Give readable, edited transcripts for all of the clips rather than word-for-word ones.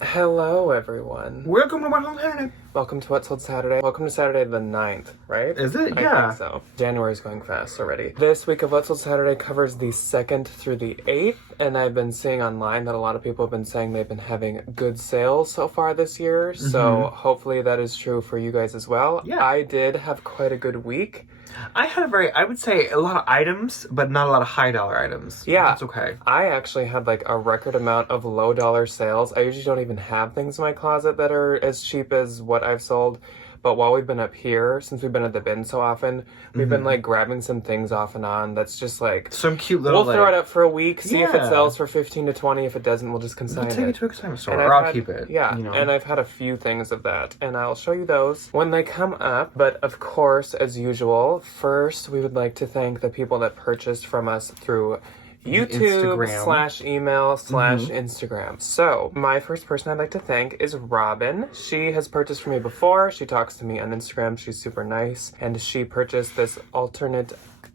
Hello, everyone. Welcome to my home Saturday. Welcome to What Sold Saturday. Welcome to Saturday the 9th, right? Is it? I Yeah. think so. January's going fast already. This week of What Sold Saturday covers the 2nd through the 8th, and I've been seeing online that a lot of people have been saying they've been having good sales so far this year, so hopefully that is true for you guys as well. Yeah. I did have quite a good week. I had I would say a lot of items, but not a lot of high dollar items. Yeah. That's okay. I actually had like a record amount of low dollar sales. I usually don't even have things in my closet that are as cheap as what I've sold. But while we've been up here, since we've been at the bin so often, we've been like grabbing some things off and on that's just like... Some cute little We'll throw it up for a week, see if it Yeah. sells for 15 to 20. If it doesn't, we'll just consign We'll take it to a consignment store, And or I've I'll had- keep it. Yeah, you know. and I've had a few things of that, and I'll show you those when they come up. But of course, as usual, first we would like to thank the people that purchased from us through YouTube Instagram. / email / Instagram. So my first person I'd like to thank is Robin. She has purchased from me before. She talks to me on Instagram. She's super nice, and she purchased this alternate.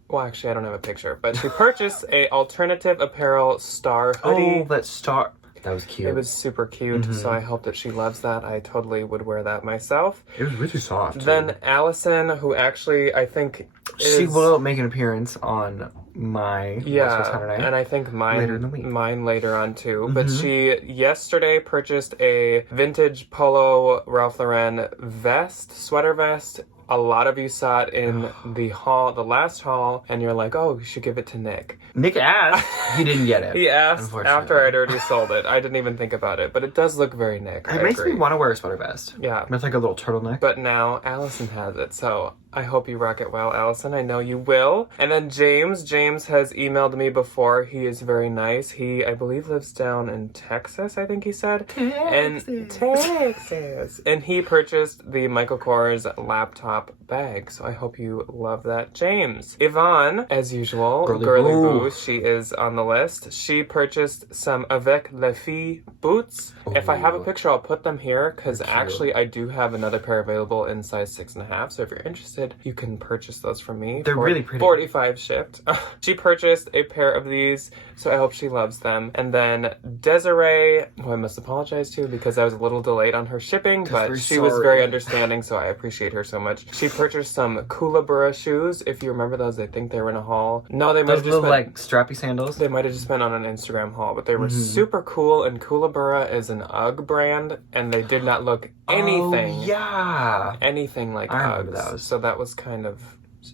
Well, actually, I don't have a picture, but she purchased a alternative apparel star hoodie. Oh, that star. That was cute. It was super cute, so I hope that she loves that. I totally would wear that myself. It was really soft. Too. Then Allison, who actually I think she will make an appearance on my Saturday. and I think mine later in the week. Mine later on too. But she yesterday purchased a vintage polo Ralph Lauren sweater vest. A lot of you saw it in the last haul, and you're like, oh, you should give it to Nick. Nick asked. He didn't get it. He asked after I'd already sold it. I didn't even think about it, but it does look very Nick. It makes me want to wear a sweater vest. Yeah. It's like a little turtleneck. But now Allison has it, so I hope you rock it well, Allison. I know you will. And then James has emailed me before. He is very nice. He, I believe, lives down in Texas, I think he said. Texas. And he purchased the Michael Kors laptop bag, so I hope you love that, James. Yvonne, as usual, Girly Boo, she is on the list. She purchased some Avec les Filles boots. Ooh. If I have a picture, I'll put them here, because actually I do have another pair available in size 6.5, so if you're interested, you can purchase those from me. They're really pretty. 45 shipped. She purchased a pair of these, so I hope she loves them. And then Desiree, who I must apologize to because I was a little delayed on her shipping, but she was very understanding, so I appreciate her so much. She purchased some Kookaburra shoes. If you remember those, I think they were in a haul. No, they might have just been like strappy sandals. They might have just been on an Instagram haul, but they were super cool. And Kookaburra is an UGG brand, and they did not look anything. Oh, yeah. Anything like I remember Uggs. those. So that was kind of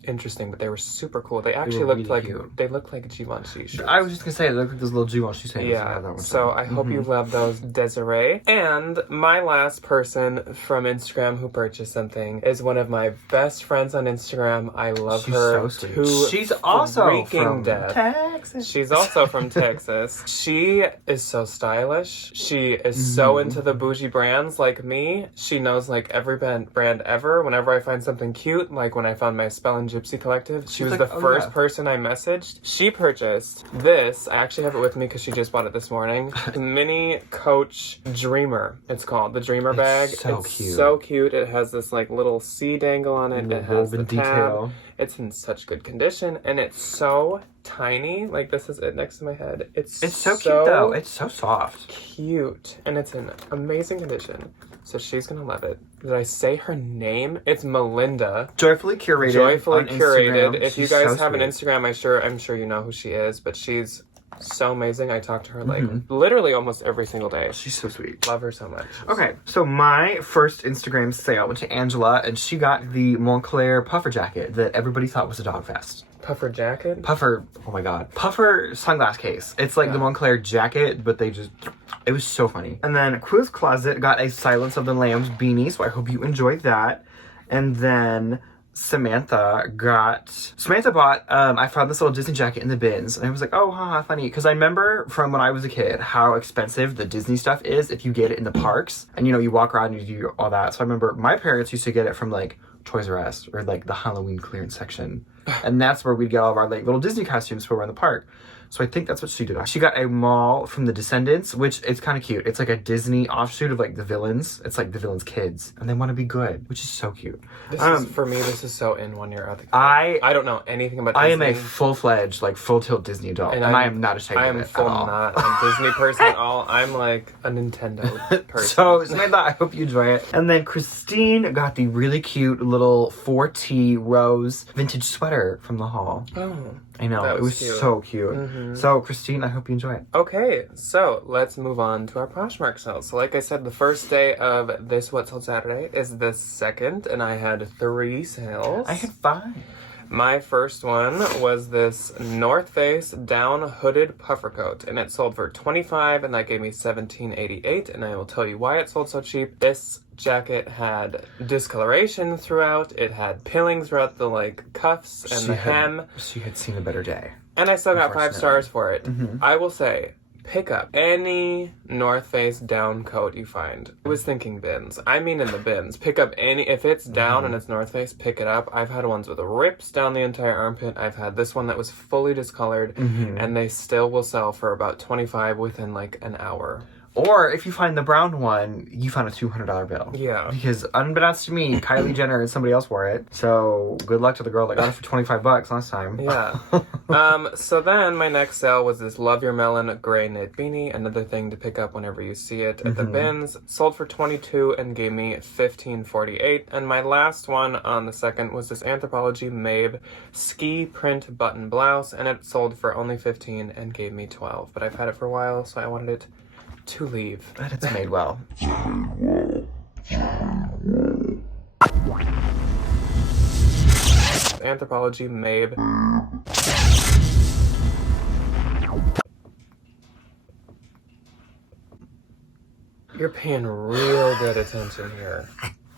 interesting, but they were super cool. They actually were looked really like cute. they looked like Givenchy shoes. I was just gonna say, they look like those little Givenchy sandals. Yeah, so I hope you love those, Desiree. And my last person from Instagram who purchased something is one of my best friends on Instagram. I love her so sweet. to She's also freaking from death. Texas. She's also from Texas. She is so stylish. She is so into the bougie brands like me. She knows like every brand ever. Whenever I find something cute, like when I found my Spell and Gypsy collective, she was like, the first person I messaged. She purchased this. I actually have it with me because she just bought it this morning. Mini Coach Dreamer. It's called the Dreamer bag. So it's cute. so cute. It has this like little C dangle on it. It has the tab. It's in such good condition, and it's so tiny. Like, this is it next to my head. It's so cute, though. It's so soft. Cute. And it's in amazing condition. So she's gonna love it. Did I say her name? It's Melinda. Joyfully curated. Joyfully on curated. Instagram. If you She's guys so have an sweet. Instagram, I'm sure you know who she is, but she's so amazing. I talk to her like literally almost every single day. She's so sweet. Love her so much. Okay, so my first Instagram sale went to Angela, and she got the Montclair puffer jacket that everybody thought was a dog vest. Puffer jacket? Puffer, oh my god. Puffer sunglass case. It's like the Montclair jacket, but it was so funny. And then Quiz Closet got a Silence of the Lambs beanie, so I hope you enjoyed that. And then Samantha bought, I found this little Disney jacket in the bins, and I was like, oh, haha, funny. Because I remember from when I was a kid how expensive the Disney stuff is if you get it in the parks. And, you walk around and you do all that. So I remember my parents used to get it from, like, Toys R Us or, like, the Halloween clearance section. And that's where we'd get all of our, like, little Disney costumes for in the park. So I think that's what she did. She got a mall from the Descendants, which it's kind of cute. It's like a Disney offshoot of like the villains. It's like the villains' kids, and they want to be good, which is so cute. This is, for me, this is so in 1 year out the gate. I don't know anything about Disney. I am a full-fledged, like, full-tilt Disney adult, and I am not ashamed of it at all. I am full not a Disney person at all. I'm like a Nintendo person. So, Samantha, I hope you enjoy it. And then Christine got the really cute little 4T rose vintage sweater from the haul. Oh, I know, it was cute. so cute. So, Christine, I hope you enjoy it. Okay, so let's move on to our Poshmark sales. So like I said, the first day of this What Sold Saturday is the 2nd, and I had 3 sales. I had 5. My first one was this North Face down hooded puffer coat, and it sold for $25, and that gave me $17.88, and I will tell you why it sold so cheap. This jacket had discoloration throughout, it had pilling throughout the like cuffs and the hem. She had seen a better day. And I still got 5 stars for it. I will say, pick up any North Face down coat you find. I was thinking bins. I mean in the bins. Pick up any, if it's down and it's North Face, pick it up. I've had ones with rips down the entire armpit. I've had this one that was fully discolored, and they still will sell for about $25 within like an hour. Or if you find the brown one, you found a $200 bill. Yeah. Because unbeknownst to me, Kylie Jenner and somebody else wore it. So good luck to the girl that got it for $25 last time. Yeah. So then my next sale was this Love Your Melon gray knit beanie. Another thing to pick up whenever you see it at the bins. Sold for $22 and gave me $15.48. And my last one on the 2nd was this Anthropologie Mabe ski print button blouse, and it sold for only $15 and gave me $12. But I've had it for a while, so I wanted it to leave. But it's made well. Anthropologie Mabe. You're paying real good attention here.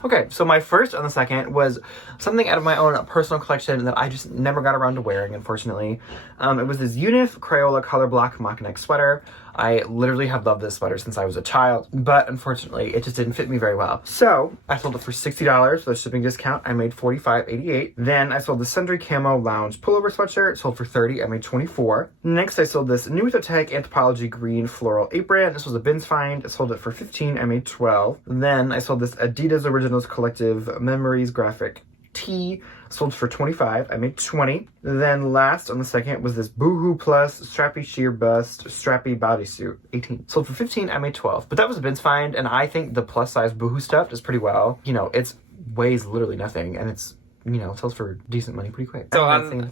Okay, so my first on the 2nd was something out of my own personal collection that I just never got around to wearing, unfortunately. It was this Unif Crayola color block mock neck sweater. I literally have loved this sweater since I was a child, but unfortunately it just didn't fit me very well. So I sold it for $60 for the shipping discount. I made $45.88. Then I sold the Sundry Camo Lounge pullover sweatshirt. It sold for $30. I made $24. Next I sold this New with a Tag Anthropologie green floral apron. This was a bins find. I sold it for $15. I made $12. Then I sold this Adidas Originals Collective Memories graphic tee, sold for $25. I made $20. Then last on the 2nd was this Boohoo Plus strappy sheer bust strappy bodysuit, $18. Sold for $15. I made $12. But that was a bins find, and I think the plus size Boohoo stuff does pretty well. You know, it weighs literally nothing, and it's, you know, sells for decent money pretty quick. So on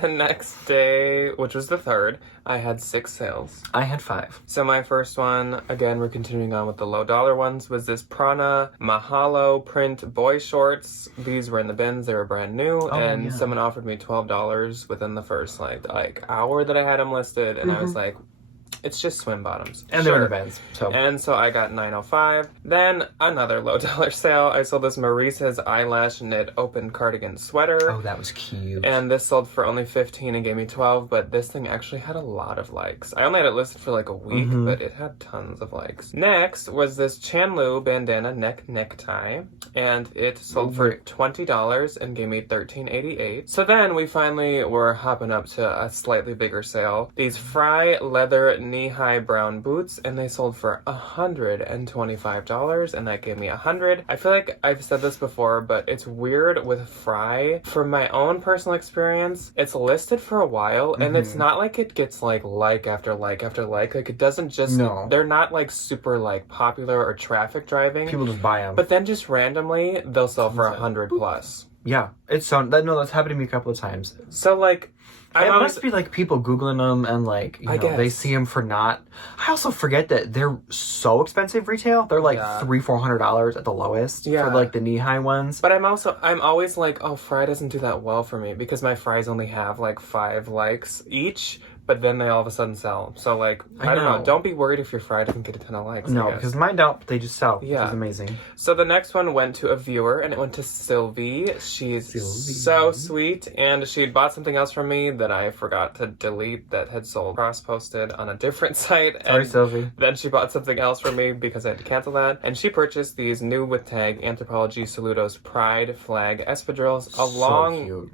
the next day, which was the 3rd, I had 6 sales. I had 5. So my first one, again, we're continuing on with the low dollar ones, was this Prana Mahalo print boy shorts. These were in the bins, they were brand new, and someone offered me $12 within the first like hour that I had them listed, and I was like, it's just swim bottoms. And they were in the bins. So I got $9.05. Then another low dollar sale. I sold this Maurice's eyelash knit open cardigan sweater. Oh, that was cute. And this sold for only $15 and gave me $12, but this thing actually had a lot of likes. I only had it listed for like a week, but it had tons of likes. Next was this Chanlu bandana necktie, and it sold for $20 and gave me $13.88. So then we finally were hopping up to a slightly bigger sale. These Fry leather knee-high brown boots, and they sold for $125, and that gave me $100. I feel like I've said this before, but it's weird with Fry. From my own personal experience, it's listed for a while, and it's not like it gets like after like after like it doesn't just, they're not like super like popular or traffic driving. People just buy them. But then just randomly, they'll sell for $100 plus. Yeah, it's so, that's happened to me a couple of times. So like, it must be like people Googling them and like, you know, they see them for not. I also forget that they're so expensive retail. They're like $300-400 at the lowest for like the knee-high ones. But I'm always like, oh, Fry doesn't do that well for me because my Fries only have like 5 likes each. But then they all of a sudden sell. So, like, I don't know. Don't be worried if your Fry doesn't get a ton of likes. No, because mine don't. They just sell, which is amazing. So the next one went to a viewer, and it went to Sylvie. She's so sweet, and she had bought something else from me that I forgot to delete that had sold cross-posted on a different site. Sorry, Sylvie. Then she bought something else from me because I had to cancel that. And she purchased these new with tag Anthropologie Saludos Pride Flag espadrilles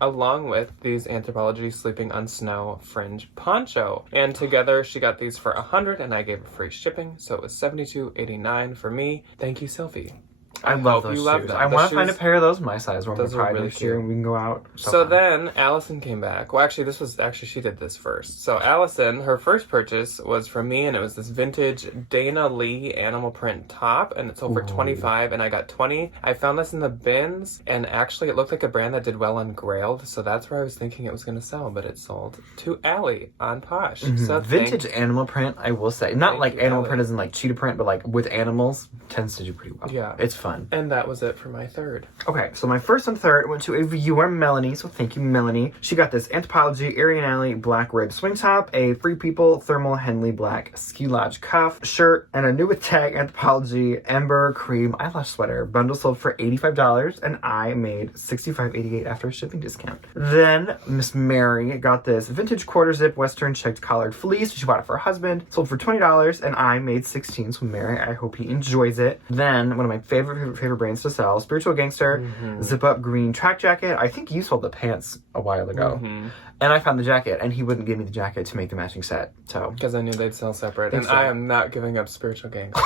along with these Anthropologie Sleeping on Snow fringe ponchos. poncho. And together she got these for $100 and I gave her free shipping. So it was $72.89 for me. Thank you, Sylvie. I love those shoes. I want to find a pair of those my size when we're Pride really next year and we can go out. So then Allison came back. Well, actually, she did this first. So Allison, her first purchase was from me, and it was this vintage Dana Lee animal print top, and it sold for $25, and I got $20. I found this in the bins, and actually it looked like a brand that did well on Grailed, so that's where I was thinking it was going to sell, but it sold to Allie on Posh. So vintage animal print, I will say. Not like animal print as in like cheetah print, but like with animals, tends to do pretty well. Yeah. It's fun. And that was it for my third. Okay, so my first and third went to a viewer, Melanie, so thank you, Melanie. She got this Anthropologie Arian Alley black rib swing top, a Free People thermal Henley black ski lodge cuff, shirt, and a new with tag Anthropologie Ember Cream eyelash sweater. Bundle sold for $85, and I made $65.88 after a shipping discount. Then Miss Mary got this vintage quarter zip Western checked collared fleece. She bought it for her husband, sold for $20, and I made $16. So Mary, I hope he enjoys it. Then one of my favorite brands to sell, Spiritual Gangster zip up green track jacket. I think you sold the pants a while ago, and I found the jacket, and he wouldn't give me the jacket to make the matching set. So because I knew they'd sell separate, and I am not giving up Spiritual Gangster.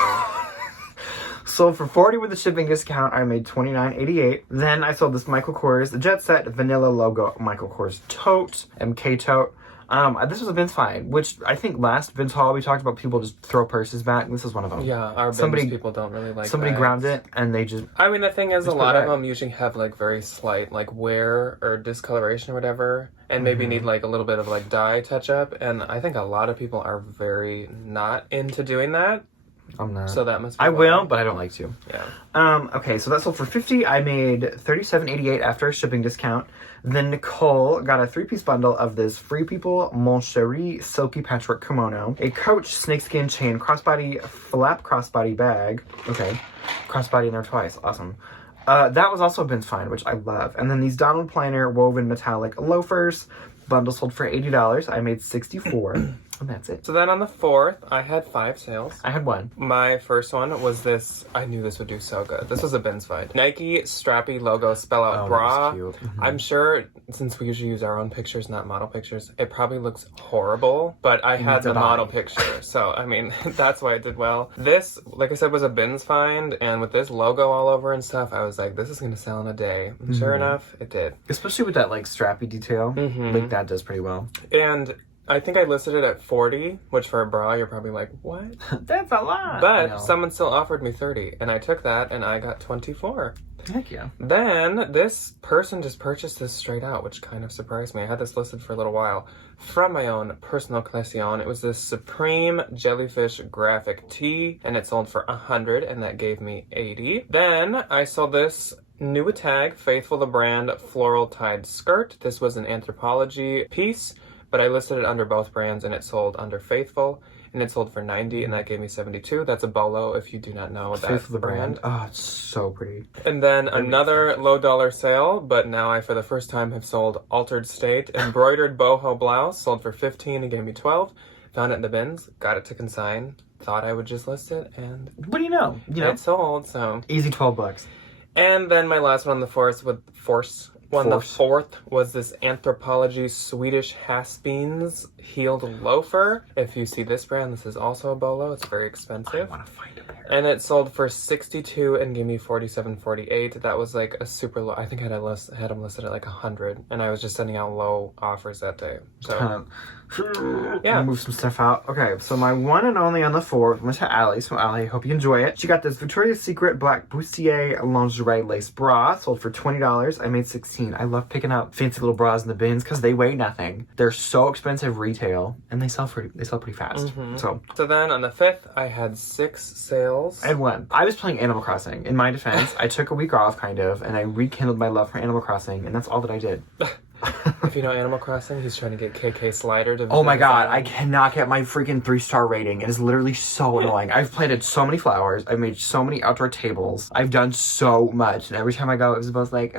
Sold for $40 with a shipping discount. I made $29.88. Then I sold this Michael Kors Jet Set vanilla logo Michael Kors tote, MK tote. This was a Vince find, which I think last Vince haul we talked about people just throw purses back. This is one of them. Yeah, our Vince people don't really like somebody bags. ground it and they just... I mean, the thing is, a lot of them usually have like very slight like wear or discoloration or whatever, and maybe need like a little bit of like dye touch up. And I think a lot of people are very not into doing that. I'm not. So that must be I will, but I don't like to. Yeah. Okay, so that sold for $50. I made $37.88 after a shipping discount. Then Nicole got a 3-piece bundle of this Free People Mon Cherie silky patchwork kimono, a Coach snakeskin chain crossbody flap crossbody bag. Okay, crossbody in there twice. Awesome. That was also a Ben's find, which I love. And then these Donald Pliner woven metallic loafers. Bundle sold for $80. I made $64. And that's it. So then on the 4th, I had 5 sales. I had 1. My first one was this. I knew this would do so good. This was a Ben's find. Nike strappy logo spell out bra. That was cute. I'm sure, since we usually use our own pictures, not model pictures, it probably looks horrible, but I had the model picture. So, I mean, that's why it did well. This, like I said, was a Ben's find, and with this logo all over and stuff, I was like, this is going to sell in a day. And sure enough, it did. Especially with that, like, strappy detail. Like, that does pretty well. And I think I listed it at $40, which for a bra, you're probably like, what? That's a lot. But someone still offered me $30, and I took that, and I got $24. Heck yeah. Then this person just purchased this straight out, which kind of surprised me. I had this listed for a little while from my own personal collection. It was this Supreme Jellyfish graphic tee, and it sold for $100, and that gave me $80. Then I sold this new tag, Faithful the Brand floral tied skirt. This was an Anthropologie piece, but I listed it under both brands, and it sold under Faithful, and it sold for $90, and that gave me $72. That's a bolo, if you do not know that Faithful the brand. Oh, it's so pretty. And then another low dollar sale, but now I, for the first time, have sold Altered State embroidered boho blouse, sold for $15 and gave me $12. Found it in the bins, got it to consign, thought I would just list it, and what do you know? It sold, so easy $12. And then my last one on the the fourth was this Anthropologie Swedish Haspins heeled loafer. If you see this brand, this is also a bolo. It's very expensive. I want to find a pair. And it sold for $62 and gave me $47.48. That was like a super low. I think I had them listed at like $100, and I was just sending out low offers that day. So yeah, move some stuff out. Okay, so my one and only on the 4th went to Allie. So Allie, I hope you enjoy it. She got this Victoria's Secret black bustier lingerie lace bra, sold for $20. I made $16. I love picking up fancy little bras in the bins because they weigh nothing. They're so expensive retail, and they sell pretty fast. So then on the 5th, I had 6 sales. I had 1. I was playing Animal Crossing. In my defense, I took a week off, kind of, and I rekindled my love for Animal Crossing, and that's all that I did. If you know Animal Crossing, he's trying to get KK Slider to... Oh my god, I cannot get my freaking 3-star rating. It is literally so annoying. I've planted so many flowers. I've made so many outdoor tables. I've done so much. And every time I go, Isabel's like,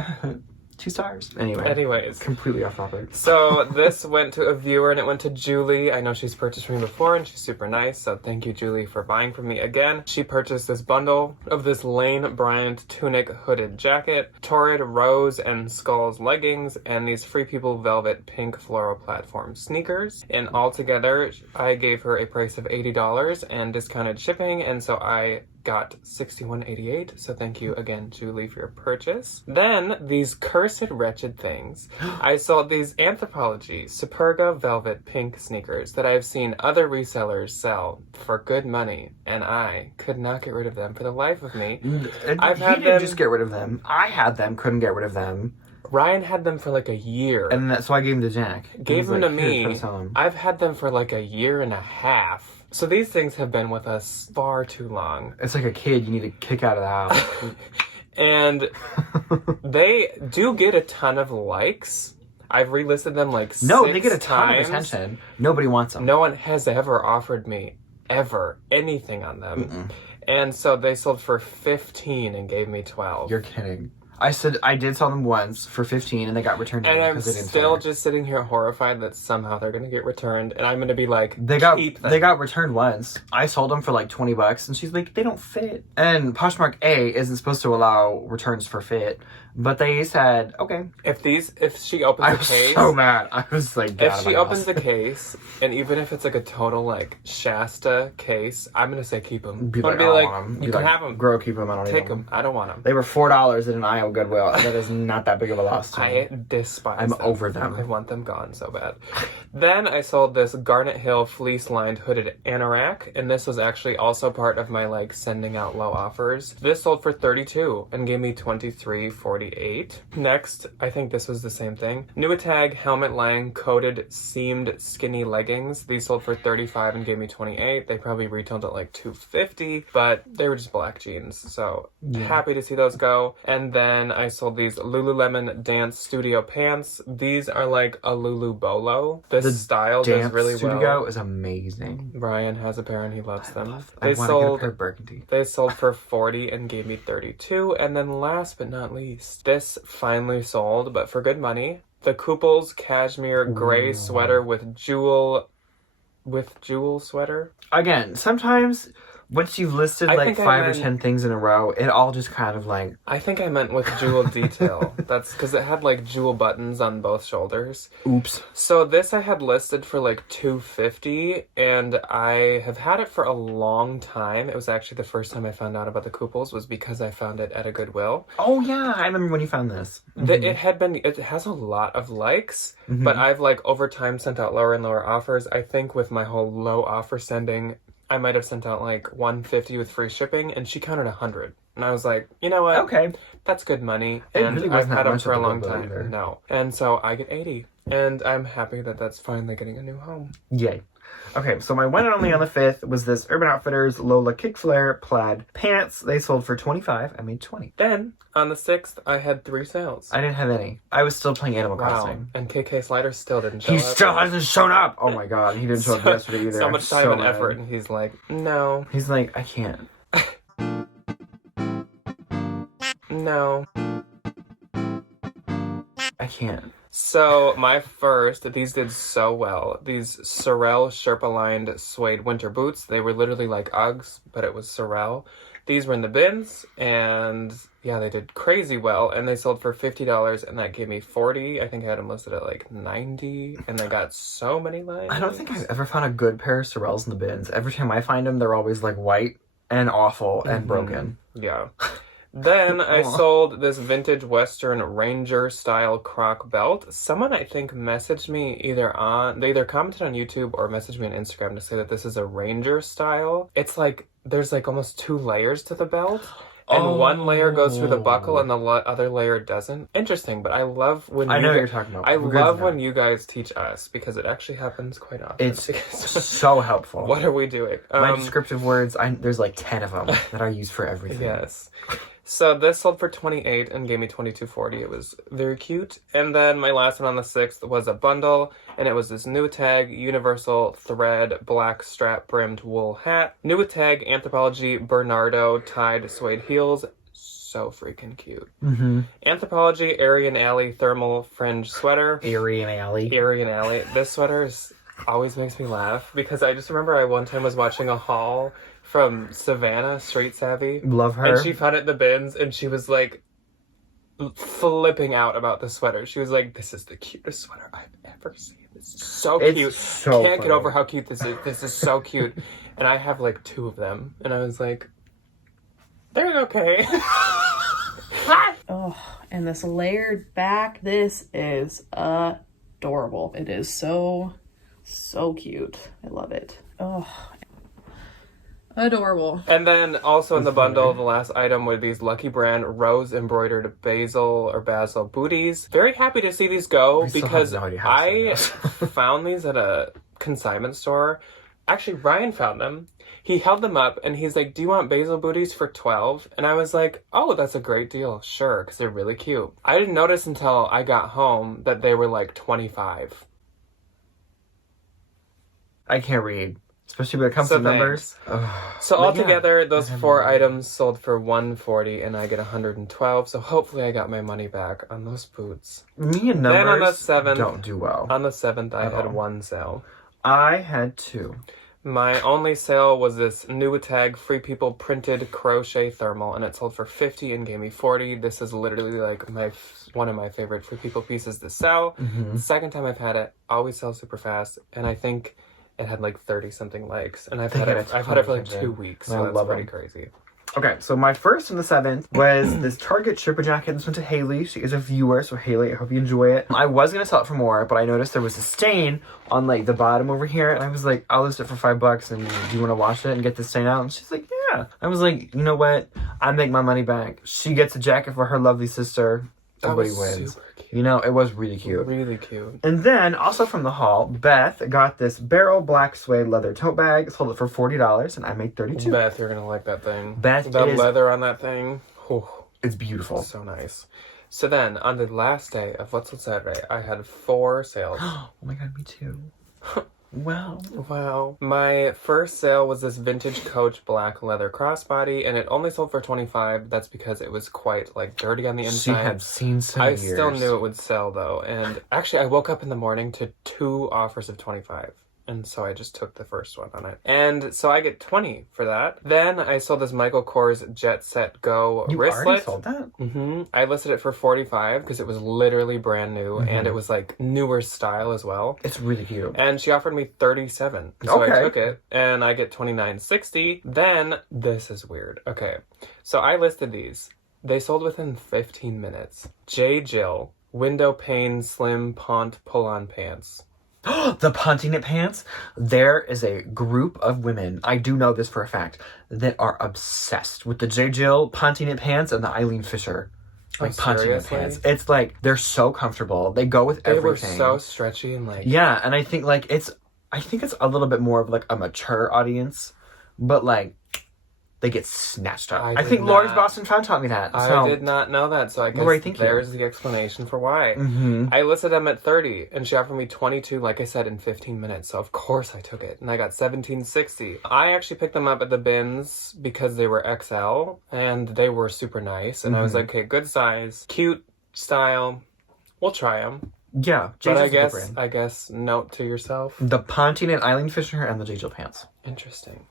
2 stars. Anyway. Anyways. Completely off topic. So this went to a viewer and it went to Julie. I know she's purchased from me before and she's super nice. So thank you, Julie, for buying from me again. She purchased this bundle of this Lane Bryant tunic hooded jacket, Torrid Rose and Skulls leggings, and these Free People Velvet pink floral platform sneakers. And altogether, I gave her a price of $80 and discounted shipping. And so I got $61.88, so thank you again, Julie, for your purchase. Then, these cursed wretched things. I sold these Anthropologie Superga Velvet pink sneakers that I've seen other resellers sell for good money, and I could not get rid of them for the life of me. I've had them. Just get rid of them. I had them, couldn't get rid of them. Ryan had them for like a year. And so I gave them to Jack. Gave them to me. I've had them for like a year and a half. So these things have been with us far too long. It's like a kid you need to kick out of the house. And they do get a ton of likes. I've relisted them like 6 times. No, they get a ton of attention. Nobody wants them. No one has ever offered me anything on them. Mm-mm. And so they sold for $15 and gave me $12. You're kidding. I did sell them once for $15 and they got returned. And I'm still just sitting here horrified that somehow they're going to get returned. And I'm going to be like, They got returned once. I sold them for like $20 and she's like, they don't fit. And Poshmark A isn't supposed to allow returns for fit. But they said, okay. If she opens the case... I was so mad. I was like, if she opens the case, and even if it's like a total like Shasta case, I'm going to say keep them. Be like, you can have them. Girl, keep them. I don't Take them. I don't want them. They were $4 at an aisle Goodwill. That is not that big of a loss to me. I despise I'm them. over them. I want them gone so bad. Then I sold this Garnet Hill fleece-lined hooded anorak, and this was actually also part of my like sending out low offers. This sold for $32 and gave me $23.48. Next, I think this was the same thing. Nuitag Helmet Lang coated seamed skinny leggings. These sold for $35 and gave me $28. They probably retailed at like $250, but they were just black jeans. So happy to see those go. And then I sold these Lululemon Dance Studio pants. These are like a Lulu Bolo. The style does really well. Dance Studio is amazing. Brian has a pair and he loves them. I want to get a pair of burgundy. They sold for $40 and gave me $32. And then last but not least, this finally sold, but for good money. The Kooples cashmere gray sweater with jewel sweater. Again, sometimes once you've listed like 5 or 10 things in a row, it all just kind of like... I think I meant with jewel detail. That's because it had like jewel buttons on both shoulders. Oops. So this I had listed for like $250, and I have had it for a long time. It was actually the first time I found out about the Kooples was because I found it at a Goodwill. Oh yeah, I remember when you found this. Mm-hmm. It has a lot of likes, but I've like over time sent out lower and lower offers. I think with my whole low offer sending, I might have sent out like $150 with free shipping, and she counted $100. And I was like, you know what? Okay. That's good money. And really I've had them for a long time. Either. No. And so I get $80. And I'm happy that that's finally getting a new home. Yay. Okay, so my one and only on the 5th was this Urban Outfitters Lola Kick Flare plaid pants. They sold for $25. I made $20. Then, on the 6th, I had 3 sales. I didn't have any. I was still playing Animal Crossing. And KK Slider still didn't show up. He still hasn't shown up! Oh my god, he didn't show up yesterday either. So much time and effort, and he's like, no. He's like, I can't. No. I can't. So, my first, these did so well. These Sorel Sherpa-lined suede winter boots. They were literally like Uggs, but it was Sorel. These were in the bins, and yeah, they did crazy well. And they sold for $50, and that gave me $40. I think I had them listed at like $90, and they got so many likes. I don't think I've ever found a good pair of Sorels in the bins. Every time I find them, they're always like white and awful and broken. Yeah. Then I sold this vintage Western Ranger style croc belt. Someone I think messaged me they either commented on YouTube or messaged me on Instagram to say that this is a Ranger style. It's like there's like almost 2 layers to the belt. And one layer goes through the buckle and the other layer doesn't. Interesting, but I love when I know what you're talking about. I love when you guys teach us because it actually happens quite often. It's so helpful. What are we doing? My descriptive words, there's like 10 of them that I use for everything. Yes. So this sold for $28 and gave me $22.40. It was very cute. And then my last one on the 6th was a bundle, and it was this Nuitag Universal Thread Black Strap Brimmed Wool Hat. Nuitag Anthropologie Bernardo Tied Suede Heels. so freaking cute. Mm-hmm. Anthropologie Aryan Alley thermal fringe sweater. Aryan Alley. This sweater always makes me laugh because I just remember I one time was watching a haul from Savannah, Street Savvy. Love her. And she found it in the bins and she was like flipping out about the sweater. She was like, this is the cutest sweater I've ever seen. This is so cute. So Can't get over how cute this is. This is so cute. And I have like 2 of them. And I was like, they're okay. Oh, and this layered back, this is adorable. It is so cute. I love it. Oh, adorable. And then also in the bundle, the last item were these Lucky Brand rose embroidered basil booties. Very happy to see these go because I found these at a consignment store. Actually, Ryan found them. He held them up and he's like, do you want basil booties for $12? And I was like, oh, that's a great deal. Sure, because they're really cute. I didn't notice until I got home that they were like $25. I can't read. Especially when it comes to numbers. So altogether, those 4 items sold for $140 and I get $112. So hopefully I got my money back on those boots. Me and numbers then on the 7th, don't do well. On the 7th, I had 1 sale. I had 2. My only sale was this New Tag Free People printed crochet thermal, and it sold for $50 and gave me $40. This is literally like one of my favorite Free People pieces to sell. Mm-hmm. The second time I've had it, always sells super fast, and I think it had like 30-something likes, and I've had it for like 2 weeks, so that's pretty crazy. Okay, so my first on the 7th was this Target Sherpa jacket. This went to Haley. She is a viewer, so Haley, I hope you enjoy it. I was going to sell it for more, but I noticed there was a stain on, like, the bottom over here, and I was like, I'll list it for $5, and do you want to wash it and get the stain out? And she's like, yeah. I was like, you know what? I make my money back. She gets a jacket for her lovely sister. Everybody wins. Super cute. You know, it was really cute. Really cute. And then, also from the haul, Beth got this barrel black suede leather tote bag. Sold it for $40, and I made $32. Beth, you're gonna like that thing. Beth, that leather on that thing. It's beautiful. So nice. So then, on the last day of What's on Saturday, I had 4 sales. Oh my god, me too. Wow. My first sale was this vintage Coach black leather crossbody, and it only sold for $25. That's because it was quite like dirty on the inside. She had seen some years. I still knew it would sell though, and actually I woke up in the morning to 2 offers of $25. And so I just took the first one on it. And so I get $20 for that. Then I sold this Michael Kors Jet Set Go wristlet. You already sold that? Mm-hmm. I listed it for $45 because it was literally brand new. Mm-hmm. And it was like newer style as well. It's really cute. And she offered me $37. So I took it. And I get $29.60. Then, this is weird. Okay. So I listed these. They sold within 15 minutes. J. Jill Window Pane Slim Pont Pull-On Pants. The Ponty Knit pants. There is a group of women, I do know this for a fact, that are obsessed with the J. Jill Ponty Knit pants and the Eileen Fisher Ponty Knit pants. It's like, they're so comfortable. They go with everything. They were so stretchy and like... Yeah, and I think it's a little bit more of like a mature audience, but like... They get snatched up. I think Lori's Boston Fun taught me that. I did not know that, so I guess there's the explanation for why. Mm-hmm. I listed them at $30, and she offered me $22, like I said, in 15 minutes. So of course I took it, and I got $17.60. I actually picked them up at the bins because they were XL, and they were super nice. And I was like, okay, good size, cute style. We'll try them. Yeah, but I guess note to yourself: the Ponty Knit Eileen Fisher and the J. Jill pants. Interesting.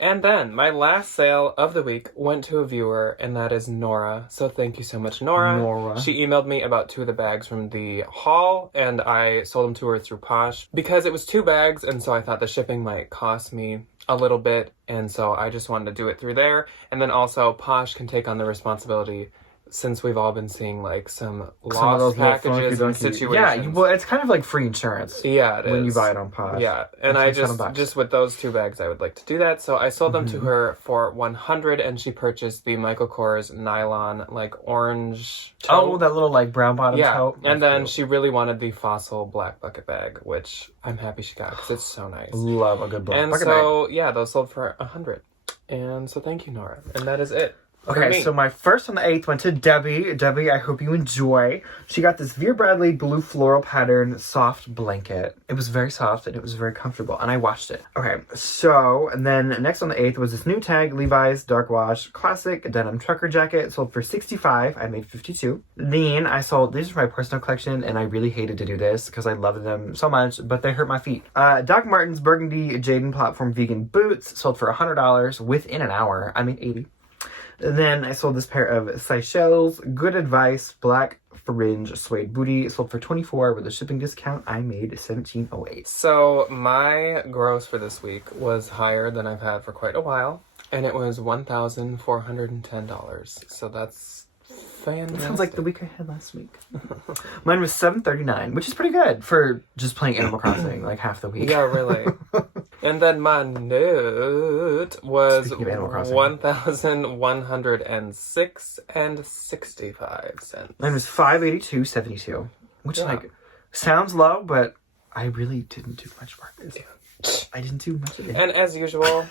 And then, my last sale of the week went to a viewer, and that is Nora. So thank you so much, Nora. She emailed me about 2 of the bags from the haul, and I sold them to her through Posh. Because it was 2 bags, and so I thought the shipping might cost me a little bit, and so I just wanted to do it through there. And then also, Posh can take on the responsibility, since we've all been seeing like some lost packages and situations. Yeah, well, it's kind of like free insurance. Yeah, it is. When you buy it on Posh. Yeah, and I just with those 2 bags, I would like to do that. So I sold them to her for $100, and she purchased the Michael Kors nylon like orange tote. Oh, that little like brown bottom tote. And then she really wanted the fossil black bucket bag, which I'm happy she got because it's so nice. Love a good black bucket bag. And so yeah, those sold for $100. And so thank you, Nora. And that is it. Okay, so my first on the 8th went to Debbie. Debbie, I hope you enjoy. She got this Vera Bradley blue floral pattern soft blanket. It was very soft and it was very comfortable, and I washed it. Okay, so, and then next on the 8th was this new tag, Levi's Dark Wash Classic Denim Trucker Jacket, sold for $65. I made $52. Then I sold, these are my personal collection, and I really hated to do this because I loved them so much, but they hurt my feet. Doc Martens Burgundy Jaden Platform Vegan Boots, sold for $100 within an hour. I made $80. Then I sold this pair of Seychelles Good Advice Black Fringe Suede Booty, sold for $24. With a shipping discount, I made $17.08. So my gross for this week was higher than I've had for quite a while, and it was $1,410. So that's fantastic. That sounds like the week I had last week. Mine was $739, which is pretty good for just playing Animal Crossing like half the week. Yeah, really. And then my note was $1,106.65. Mine was $582.72, which like sounds low, but I really didn't do much work. I didn't do much of it. And as usual,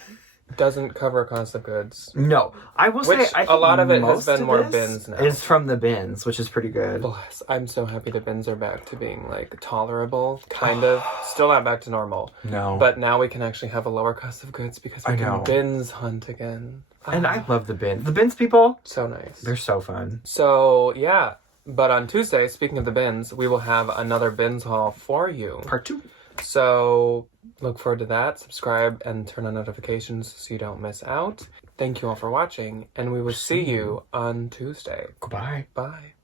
doesn't cover cost of goods. No, I will say I think a lot of it has most been of more this bins now. is from the bins, which is pretty good. Bless. I'm so happy the bins are back to being like tolerable, kind of. Still not back to normal. No. But now we can actually have a lower cost of goods because we can bins hunt again. And I love the bins. The bins people, so nice. They're so fun. So yeah, but on Tuesday, speaking of the bins, we will have another bins haul for you. Part 2. So look forward to that. Subscribe and turn on notifications so you don't miss out. Thank you all for watching, and we will see you on Tuesday. Goodbye. Bye.